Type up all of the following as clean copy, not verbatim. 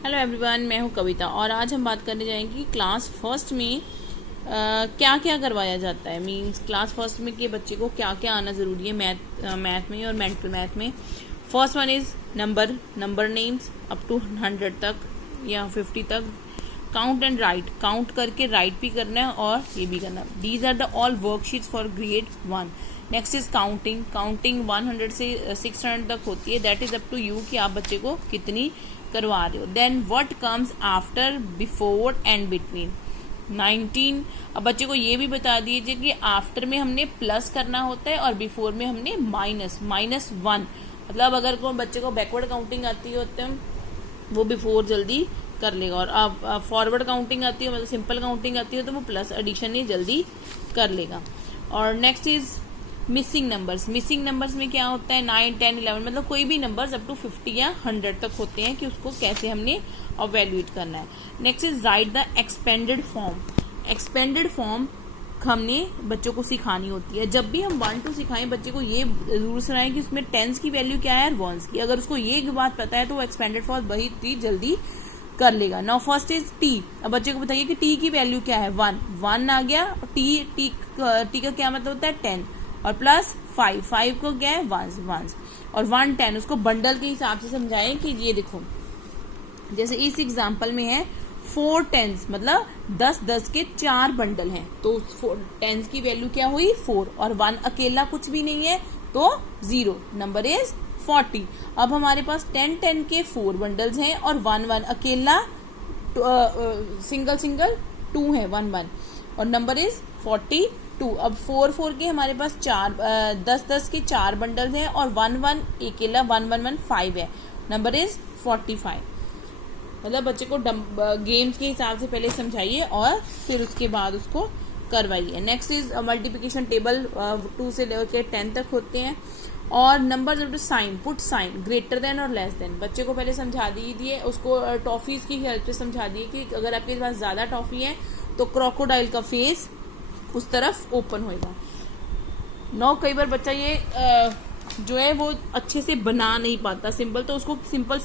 Hello everyone, मैं हूं कविता और आज हम बात करने जाएंगे कि क्लास फर्स्ट में क्या क्या करवाया जाता है। मींस क्लास फर्स्ट में के बच्चे को क्या क्या आना ज़रूरी है मैथ में और मेंटल मैथ में। First one is number names up to 100 तक या 50 तक। काउंट एंड राइट, काउंट करके राइट भी करना है और ये भी करना है। These are the all worksheets for grade 1। Next is counting. Counting 100 से 600 तक होती है। That is up to you कि आप बच्चे को कितनी करवा रहे हो। Then what comes after, before and between. 19। अब बच्चे को ये भी बता दीजिए कि आफ्टर में हमने प्लस करना होता है और बिफोर में हमने -1। मतलब अगर कोई बच्चे को बैकवर्ड काउंटिंग आती होती है वो बिफोर जल्दी कर लेगा, और अब फॉरवर्ड काउंटिंग आती है मतलब सिंपल काउंटिंग आती है तो वो प्लस एडिशन ही जल्दी कर लेगा। और next is missing numbers. Missing numbers में क्या होता है 9, 10, 11 मतलब कोई भी नंबर्स अप टू 50 या 100 तक होते हैं कि उसको कैसे हमने अवेल्यूएट करना है। Next is right the expanded form. Expanded form हमने बच्चों को सिखानी होती है। जब भी हम 1 2 सिखाएं बच्चे को ये जरूर सुनाएं कि उसमें टेंस की वैल्यू क्या है और वंस की। अगर उसको ये बात पता है तो वो एक्सपेंडेड फॉर्म बहुत जल्दी कर लेगा। Now first is T. अब बच्चे को बताइए कि टी की वैल्यू क्या है 1 आ गया। टी का क्या मतलब होता है 10 और प्लस 5 को क्या है वंस और 1 10। उसको बंडल के हिसाब से समझाएं कि ये देखो जैसे इस एग्जांपल में है 4 10s मतलब 10 के 4 बंडल हैं तो 10s की वैल्यू क्या हुई 4 और 1 अकेला कुछ भी नहीं है तो 0। Number is 40। अब हमारे पास 10 के 4 बंडल्स हैं और 1 अकेला सिंगल 2 है 1 और नंबर इज 42। अब 4 के हमारे पास 10 के 4 बंडल्स हैं और 1 अकेला 1 5 है। Number is 45। मतलब बच्चे को गेम्स के हिसाब से पहले समझाइए और फिर उसके बाद उसको करवाइए। नेक्स्ट इज मल्टीप्लिकेशन टेबल 2 से लेकर 10 तक होते हैं। और number sign, put sign greater than और लेस देन। बच्चे को पहले समझा दीजिए, उसको टॉफीज की हेल्प से समझा दिए कि अगर आपके पास ज्यादा टॉफी है तो क्रोकोडाइल का फेस उस तरफ ओपन होएगा। कई बार बच्चा ये जो है वो अच्छे से बना नहीं पाता सिंबल, तो उसको सिंपल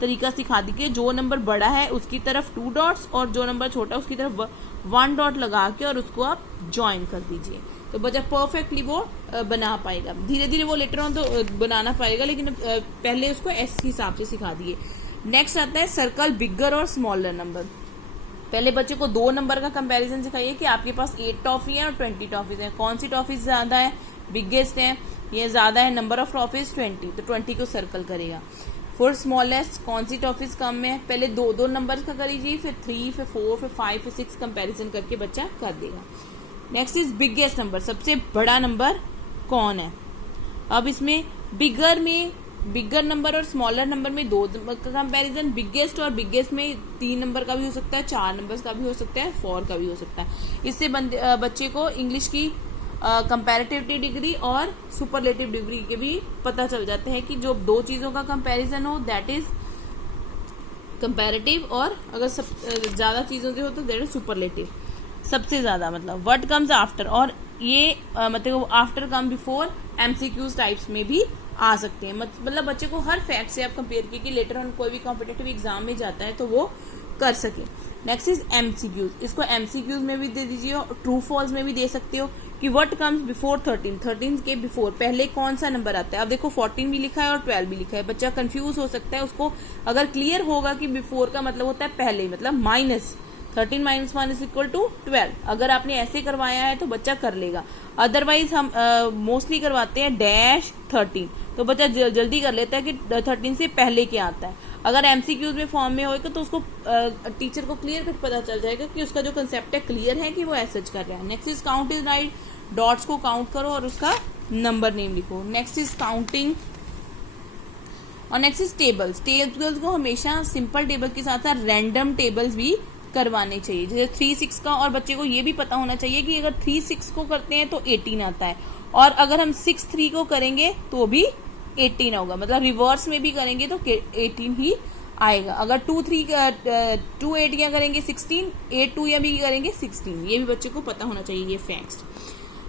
तरीका सिखा दीजिए। जो नंबर बड़ा है उसकी तरफ 2 डॉट्स और जो नंबर छोटा है उसकी तरफ 1 डॉट लगा के और उसको आप ज्वाइन कर दीजिए तो बच्चा परफेक्टली वो बना पाएगा। धीरे धीरे वो लेटर ऑन तो बनाना पाएगा, लेकिन पहले उसको इस हिसाब से सिखा दिए। नेक्स्ट आता है सर्कल बिगर और स्मॉलर नंबर। पहले बच्चे को 2 नंबर का कंपैरिजन सिखाइए कि आपके पास 8 टॉफी है और 20 टॉफीज है, कौन सी टॉफीज ज्यादा है, बिगेस्ट है, ये ज्यादा है। नंबर ऑफ टॉफीज 20 तो 20 को सर्कल करेगा। फिर स्मॉलेस्ट कौन सी टॉफीज कम है, पहले 2 नंबर का करीजिए, फिर 3 फिर 4 फिर 5 फिर 6 कंपैरिजन करके बच्चा कर देगा। नेक्स्ट इज बिगेस्ट नंबर, सबसे बड़ा नंबर कौन है। अब इसमें बिगर नंबर और स्मॉलर नंबर में 2 का कंपैरिजन। बिगेस्ट और बिगेस्ट में 3 नंबर का भी हो सकता है, 4 नंबर का भी हो सकता है, 4 का भी हो सकता है। इससे बच्चे को इंग्लिश की कंपैरेटिव डिग्री और सुपरलेटिव डिग्री के भी पता चल जाते हैं कि जो 2 चीजों का कंपैरिजन हो दैट इज कंपैरेटिव, और अगर सब ज्यादा चीजों से हो तो दैट इज सुपरलेटिव, सबसे ज्यादा। मतलब व्हाट कम्स आफ्टर, और ये मतलब after come before MCQs types में भी आ सकते हैं। मतलब बच्चे को हर फैक्ट से आप कंपेयर कीजिए, लेटर ऑन कोई भी कॉम्पिटेटिव एग्जाम में जाता है तो वो कर सके। Next is MCQs. इसको एमसीक्यूज में भी दे दीजिए और ट्रू फॉल्स में भी दे सकते हो कि व्हाट कम्स बिफोर 13 के बिफोर पहले कौन सा नंबर आता है। अब देखो 14 भी लिखा है और 12 भी लिखा है, बच्चा कंफ्यूज हो सकता है। उसको अगर क्लियर होगा कि बिफोर का मतलब होता है पहले, मतलब -13 - 1 = 12। अगर आपने ऐसे करवाया है तो बच्चा कर लेगा। अदरवाइज हम मोस्टली करवाते हैं -13 तो बच्चा जल्दी कर लेता है कि 13 से पहले क्या आता है। अगर एमसीक्यूज में फॉर्म में होगा तो उसको टीचर को क्लियर कट पता चल जाएगा कि उसका जो कंसेप्ट है क्लियर है कि वो ऐसे कर रहा है। Next is count is right, dots को काउंट करो और उसका नंबर नेम लिखो। नेक्स्ट इज काउंटिंग और नेक्स्ट इज टेबल्स। टेबल्स को हमेशा सिंपल टेबल के साथ साथ रैंडम टेबल्स भी करवाने चाहिए, जैसे 3 6 का। और बच्चे को ये भी पता होना चाहिए कि अगर 3 6 को करते हैं तो 18 आता है, और अगर हम 6 3 को करेंगे तो भी 18 होगा। मतलब रिवर्स में भी करेंगे तो 18 ही आएगा। अगर 2 8 या करेंगे 16, 8 2 या भी करेंगे 16। ये भी बच्चे को पता होना चाहिए ये facts.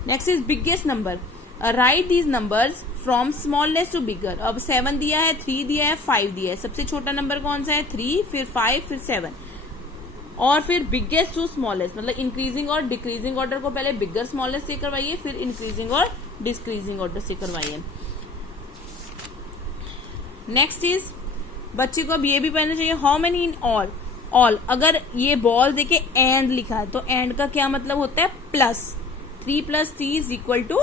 Next is biggest number. Write these numbers from smallest to bigger. अब 7 दिया है, 3 दिया है, 5 दिया है। सबसे छोटा नंबर कौन सा है? 3, फिर 5, फिर 7 और फिर बिगेस्ट टू स्मॉलेस्ट, मतलब इंक्रीजिंग और डिक्रीजिंग ऑर्डर को पहले बिगर स्मॉलेस्ट से करवाइए, फिर इंक्रीजिंग और डिक्रीजिंग ऑर्डर से करवाइए। नेक्स्ट इज बच्चे को अब ये भी पढ़ना चाहिए how many in all. All, अगर ये बॉल देखे एंड लिखा है तो एंड का क्या मतलब होता है? प्लस। 3 + 3 इज इक्वल टू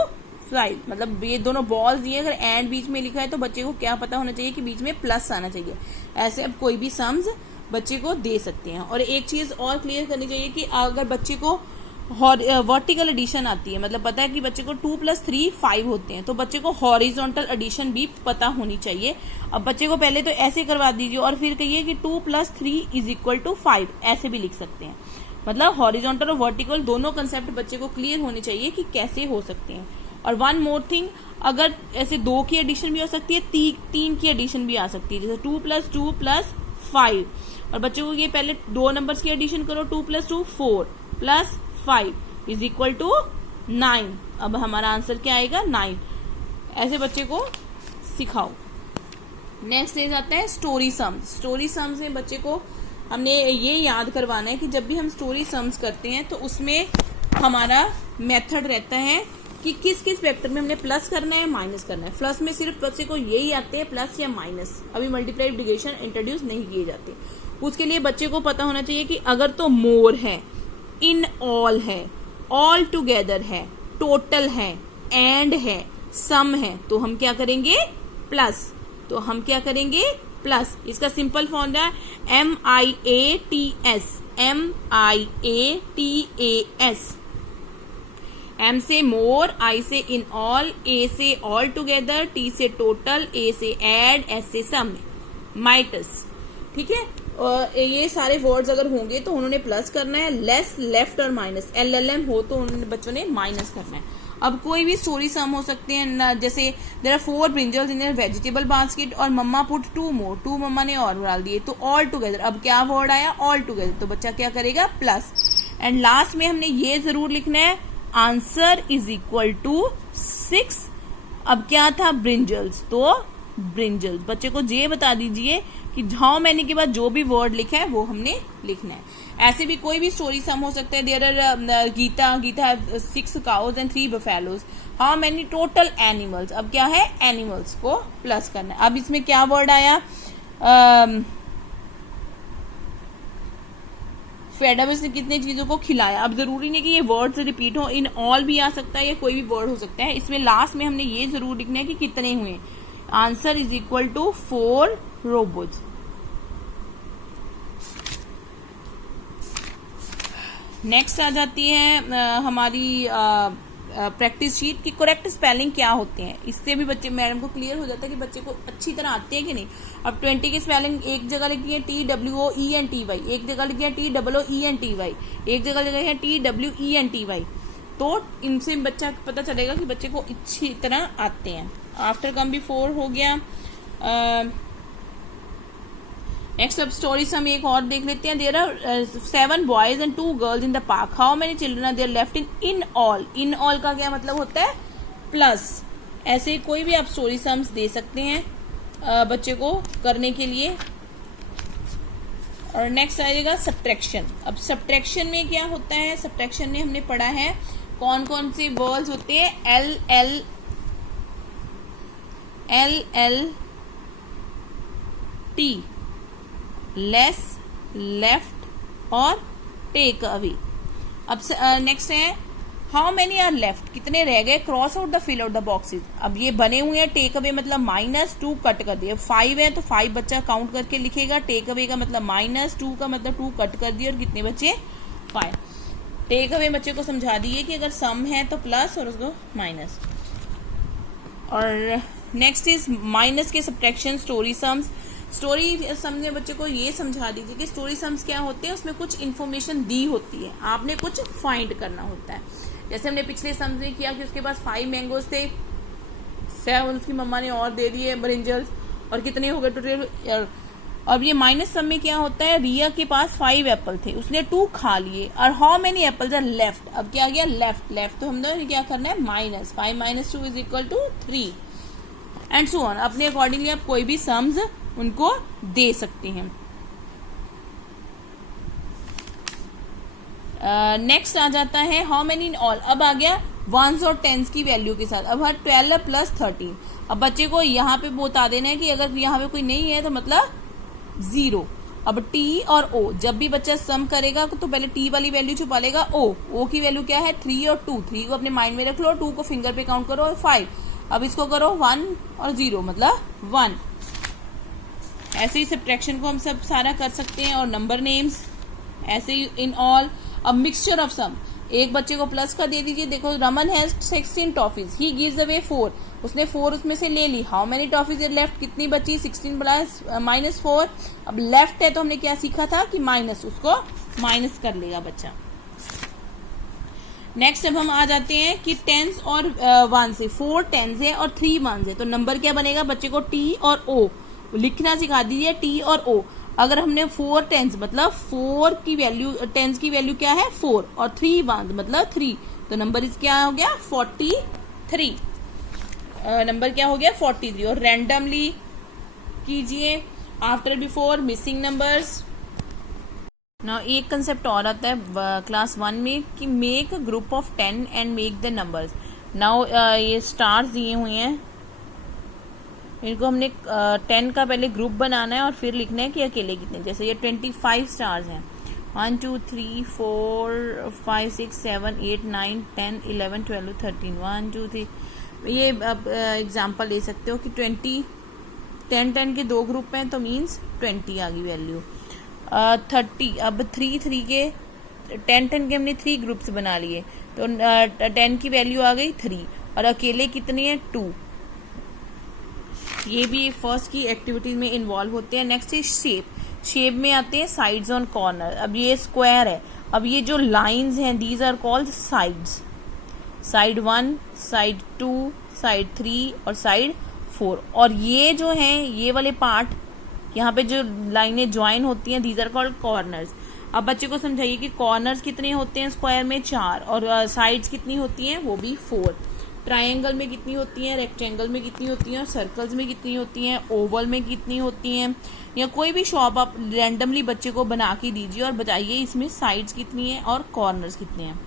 5, मतलब ये दोनों बॉल्स दिए, अगर एंड बीच में लिखा है तो बच्चे को क्या पता होना चाहिए कि बीच में प्लस आना चाहिए। ऐसे अब कोई भी सम्स बच्चे को दे सकते हैं। और एक चीज और क्लियर करनी चाहिए कि अगर बच्चे को वर्टिकल एडिशन आती है, मतलब पता है कि बच्चे को 2 + 3 5 होते हैं, तो बच्चे को हॉरिजॉन्टल एडिशन भी पता होनी चाहिए। अब बच्चे को पहले तो ऐसे करवा दीजिए और फिर कहिए कि 2 + 3 इज इक्वल टू 5, ऐसे भी लिख सकते हैं। मतलब हॉरिजॉन्टल और वर्टिकल दोनों कंसेप्ट बच्चे को क्लियर होने चाहिए कि कैसे हो सकते हैं। और वन मोर थिंग, अगर ऐसे 2 की एडिशन भी हो सकती है, 3 की एडिशन भी आ सकती है, जैसे 2 + 2 + 5। और बच्चों को ये पहले 2 नंबर्स की एडिशन करो, 2 + 2 4 + 5 इज इक्वल टू 9। अब हमारा आंसर क्या आएगा? 9। ऐसे बच्चे को सिखाओ। नेक्स्ट इज आता है स्टोरी सम्स। स्टोरी सम्स में बच्चे को हमने ये याद करवाना है कि जब भी हम स्टोरी सम्स करते हैं तो उसमें हमारा मेथड रहता है कि किस किस वेक्टर में हमने प्लस करना है, माइनस करना है। प्लस में सिर्फ बच्चे को यही आते हैं, प्लस या माइनस। अभी मल्टीप्लाई डिविजन इंट्रोड्यूस नहीं किए जाते। उसके लिए बच्चे को पता होना चाहिए कि अगर तो मोर है, इन ऑल है, ऑल टुगेदर है, टोटल है, एंड है, सम है, तो हम क्या करेंगे? प्लस। तो हम क्या करेंगे? प्लस। इसका सिंपल फॉर्मूला है MIATS। MIATAS। M से मोर, I से इन ऑल, A से ऑल टुगेदर, T से टोटल, A से एड, S से सम, माइटस। ठीक है। ये सारे वर्ड्स अगर होंगे तो उन्होंने प्लस करना है, लेस, लेफ्ट और माइनस। LLM हो तो उन्होंने बच्चों ने माइनस करना है। अब कोई भी स्टोरी सम हो सकते हैं, जैसे there are 4 brinjals in vegetable basket और मम्मा पुट 2 मोर, 2 मम्मा ने और डाल दिए, तो ऑल टुगेदर। अब क्या वर्ड आया? All together. तो बच्चा क्या करेगा? प्लस। एंड लास्ट में हमने ये जरूर लिखना है आंसर इज इक्वल टू 6। अब क्या था? ब्रिंजल्स, तो ब्रिंजल्स। बच्चे को ये बता दीजिए कि हाउ मैनी के बाद जो भी वर्ड लिखा है वो हमने लिखना है। ऐसे भी कोई भी स्टोरी सम हो सकता है। There are Geeta 6 cows and 3 buffaloes. How many total animals. अब क्या है? एनिमल्स को प्लस करना है। अब इसमें क्या वर्ड आया? फेडअप ने कितने चीजों को खिलाया। अब जरूरी नहीं कि ये वर्ड रिपीट हो, इन ऑल भी आ सकता है या कोई भी वर्ड हो सकता है। इसमें लास्ट में हमने ये जरूर लिखना है कि कितने हुए। Answer is equal to 4 robots. Next आ जाती है हमारी प्रैक्टिस शीट की करेक्ट स्पेलिंग क्या होते हैं। इससे भी बच्चे मैडम को क्लियर हो जाता है कि बच्चे को अच्छी तरह आते हैं कि नहीं। अब 20 की स्पेलिंग एक जगह लिखी है TWOENTY, एक जगह लिखी है TOOENTY, एक जगह लिखी है TWENTY। तो इनसे बच्चा पता चलेगा कि बच्चे को अच्छी तरह आते हैं। आफ्टर कम बिफोर हो गया। नेक्स्ट अब स्टोरी सम एक और देख लेते हैं। There are 7 boys and 2 girls in the park. How many children are there left in all. In all का क्या मतलब होता है? प्लस। ऐसे कोई भी आप स्टोरी सम्स दे सकते हैं बच्चे को करने के लिए। और नेक्स्ट आएगा सब्ट्रैक्शन। अब सब्ट्रैक्शन में क्या होता है? सब्ट्रैक्शन में हमने पढ़ा है कौन कौन से वर्ड्स होते हैं। LLT, लेस, लेफ्ट और टेक अवे। अब नेक्स्ट है हाउ मेनी आर लेफ्ट, कितने रह गए। Cross out the fill out the boxes. अब ये बने हुए हैं, टेक अवे मतलब -2 कट कर दिए। 5 है तो 5 बच्चा काउंट करके लिखेगा। टेक अवे का मतलब -2 का मतलब 2 कट कर दिए और कितने बच्चे? 5। टेक अवे बच्चे को समझा दिए कि अगर सम है तो प्लस और उसको माइनस। और नेक्स्ट इज माइनस के सब्ट्रैक्शन स्टोरी सम्स। स्टोरी समझे बच्चे को ये समझा दीजिए कि स्टोरी सम्स क्या होते हैं। उसमें कुछ इन्फॉर्मेशन दी होती है, आपने कुछ फाइंड करना होता है। जैसे हमने पिछले सम्स में किया कि उसके पास 5 मैंगोज थे, 7 उसकी मम्मा ने और दे दिए ब्रिंजल्स, और कितने हो गए टोटल। और ये माइनस सम में क्या होता है, रिया के पास 5 एप्पल थे, उसने 2 खा लिए, और how many apples are left, अब क्या आ गया लेफ्ट, लेफ्ट तो हमने क्या करना है minus, 5 minus 2 is equal to 3 and so on. अपने अकॉर्डिंगली आप कोई भी सम्स उनको दे सकते हैं। नेक्स्ट आ जाता है हाउ मेनी इन ऑल, अब आ गया वंस और टेंस की वैल्यू के साथ। अब हर 12 प्लस 13, अब बच्चे को यहाँ पे बता देना है कि अगर यहाँ पे कोई नहीं है तो मतलब 0। अब टी और ओ, जब भी बच्चा सम करेगा तो पहले टी वाली वैल्यू छुपा लेगा, ओ की वैल्यू क्या है 3 और 2, 3 को अपने माइंड में रख लो, 2 को फिंगर पे काउंट करो और 5, अब इसको करो 1 और 0 मतलब 1। ऐसे ही सब्ट्रैक्शन को हम सब सारा कर सकते हैं। और नंबर नेम्स ऐसे ही इन ऑल। अब मिक्सचर ऑफ सम, एक बच्चे को प्लस का दे दीजिए, देखो Raman has 16 toffees, he gives away 4, उसने 4 उसमें से ले ली, how many toffees are left, कितनी बची 16 प्लस माइनस 4, अब लेफ्ट है तो हमने क्या सीखा था कि माइनस, उसको माइनस कर लेगा बच्चा। नेक्स्ट अब हम आ जाते हैं कि टेंस और 1 से, 4 टेंस है और 3 1 है, तो नंबर क्या बनेगा, बच्चे को टी और ओ लिखना सिखा दीजिए, टी और ओ। अगर हमने 4 टेंस मतलब 4 की वैल्यू, टेंस की वैल्यू क्या है 4 और 3 1 मतलब 3, तो नंबर इस क्या हो गया 43, नंबर क्या हो गया 43। और रैंडमली कीजिए after before missing numbers. Now एक कंसेप्ट और आता है क्लास 1 में कि make a group of 10 and make the numbers. Now ये स्टार्स दिए हुए हैं, इनको हमने 10 का पहले ग्रुप बनाना है और फिर लिखना है कि अकेले कितने, जैसे ये 25 स्टार्स हैं, 1 2 3 4 5 6 7 8 9 10 11 12 13 1 2 3, ये अब एग्जाम्पल ले सकते हो कि 10 के 2 ग्रुप हैं तो मीन्स 20 आ गई वैल्यू। 30, अब 3 के 10 के हमने 3 ग्रुप्स बना लिए, तो 10 की वैल्यू आ गई 3 और अकेले कितनी है 2। ये भी फर्स्ट की एक्टिविटीज में इन्वॉल्व होते हैं। नेक्स्ट है शेप, शेप में आते हैं साइड्स ऑन कॉर्नर। अब ये स्क्वायर है, अब ये जो लाइंस हैं these are called sides, side 1, side 2, side 3 और साइड 4। और ये जो हैं ये वाले पार्ट यहाँ पे जो लाइनें ज्वाइन होती हैं दीज आर कॉल्ड कॉर्नर्स। अब बच्चे को समझाइए कि कॉर्नर्स कितने होते हैं स्क्वायर में 4 और साइड्स कितनी होती हैं वो भी 4। ट्रायंगल में कितनी होती हैं, रेक्टेंगल में कितनी होती हैं, और सर्कल्स में कितनी होती हैं, ओवल में कितनी होती हैं, या कोई भी शॉप आप रैंडमली बच्चे को बना के दीजिए और बताइए इसमें साइड्स कितनी हैं और कॉर्नर्स कितने हैं।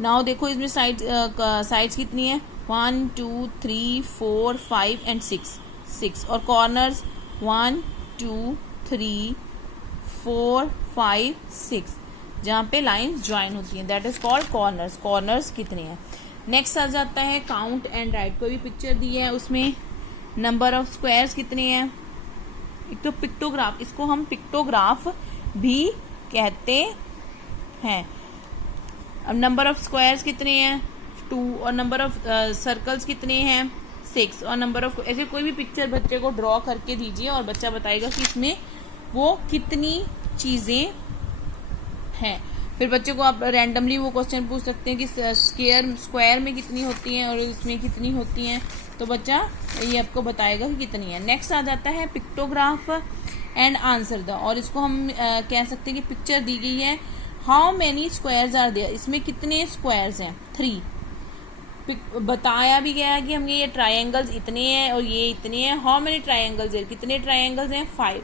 नाउ देखो इसमें साइड्स कितनी है 1 2 3 4 5 एंड 6 और कॉर्नर्स 1 2 3 4 5 6 जहाँ पे लाइंस ज्वाइन होती हैं that is called corners. Corners कितने हैं। नेक्स्ट आ जाता है काउंट एंड राइट। कोई भी पिक्चर दी है उसमें नंबर ऑफ स्क्वायर्स कितने हैं। एक तो पिक्टोग्राफ, इसको हम पिक्टोग्राफ भी कहते हैं। अब नंबर ऑफ स्क्वायर्स कितने हैं 2 और नंबर ऑफ सर्कल्स कितने हैं 6 और नंबर ऑफ, ऐसे कोई भी पिक्चर बच्चे को ड्रॉ करके दीजिए और बच्चा बताएगा कि इसमें वो कितनी चीजें हैं। फिर बच्चे को आप रैंडमली वो क्वेश्चन पूछ सकते हैं कि स्क्वायर में कितनी होती हैं और इसमें कितनी होती हैं, तो बच्चा ये आपको बताएगा कि कितनी है। नेक्स्ट आ जाता है पिक्टोग्राफ एंड आंसर द, और इसको हम कह सकते हैं कि पिक्चर दी गई है how many squares are there, इसमें कितने स्क्वायर्स हैं 3। बताया भी गया है कि हमें ये ट्रायंगल्स इतने हैं और ये इतने हैं। हाउ मेनी ट्रायंगल्स है, कितने ट्रायंगल्स हैं 5।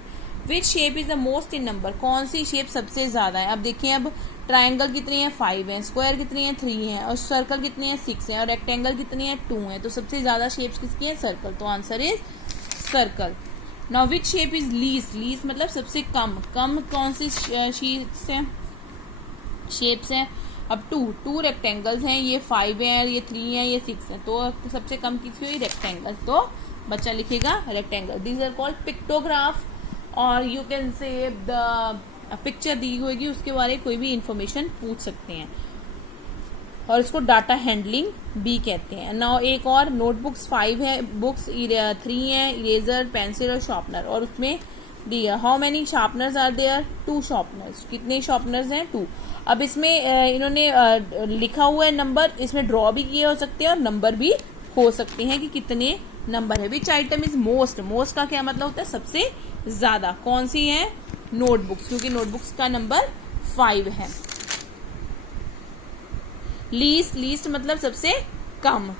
Which shape is the most in number, कौन सी शेप सबसे ज्यादा है। अब देखिए अब ट्रायंगल कितनी है 5 है, स्क्वायर कितनी है 3 है और सर्कल कितनी है 6 है और रेक्टेंगल कितनी है 2 है, तो सबसे ज्यादा शेप्स किसकी है सर्कल, तो answer is circle. Now which shape is least, least मतलब सबसे कम, कम कौन सी शेप्स हैं। अब 2 रेक्टेंगल्स हैं, ये 5 है, ये 3 है, ये 6 है, तो सबसे कम किसकी हुई रेक्टेंगल, तो बच्चा लिखेगा rectangle. These are called pictograph और you can say the picture दी होगी उसके बारे में कोई भी इंफॉर्मेशन पूछ सकते हैं और इसको डाटा हैंडलिंग भी कहते हैं। नाउ एक और नोटबुक्स 5 है, बुक्स 3 है, इरेजर पेंसिल और शार्पनर, और उसमें दिया how many sharpeners are there 2 sharpeners, कितने शार्पनर्स हैं 2। अब इसमें इन्होंने लिखा हुआ है नंबर, इसमें ड्रॉ भी किए हो सकते हैं और नंबर भी हो सकते हैं कि कितने नंबर है। विच आइटम इज मोस्ट, मोस्ट का क्या मतलब होता है सबसे ज्यादा। कौन सी है? नोटबुक्स, क्योंकि नोटबुक्स का नंबर 5 है। लीस्ट, लीस्ट मतलब सबसे कम।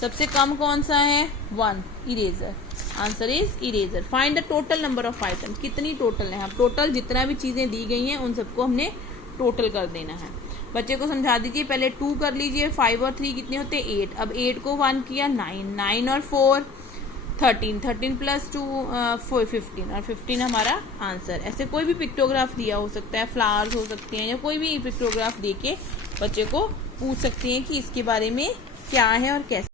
सबसे कम कौन सा है? 1, eraser. Answer is eraser. Find the total number of item, कितनी टोटल है? अब टोटल जितना भी चीजें दी गई हैं उन सबको हमने टोटल कर देना है। बच्चे को समझा दीजिए, पहले 2 कर लीजिए, 5 और 3 कितने होते हैं? 8। अब 8 को 1 किया 9, 9 और 4 13, 13 प्लस 2 15, और 15 हमारा आंसर। ऐसे कोई भी पिक्टोग्राफ दिया हो सकता है, फ्लावर्स हो सकते हैं, या कोई भी पिक्टोग्राफ दे के बच्चे को पूछ सकते हैं कि इसके बारे में क्या है और कैसे।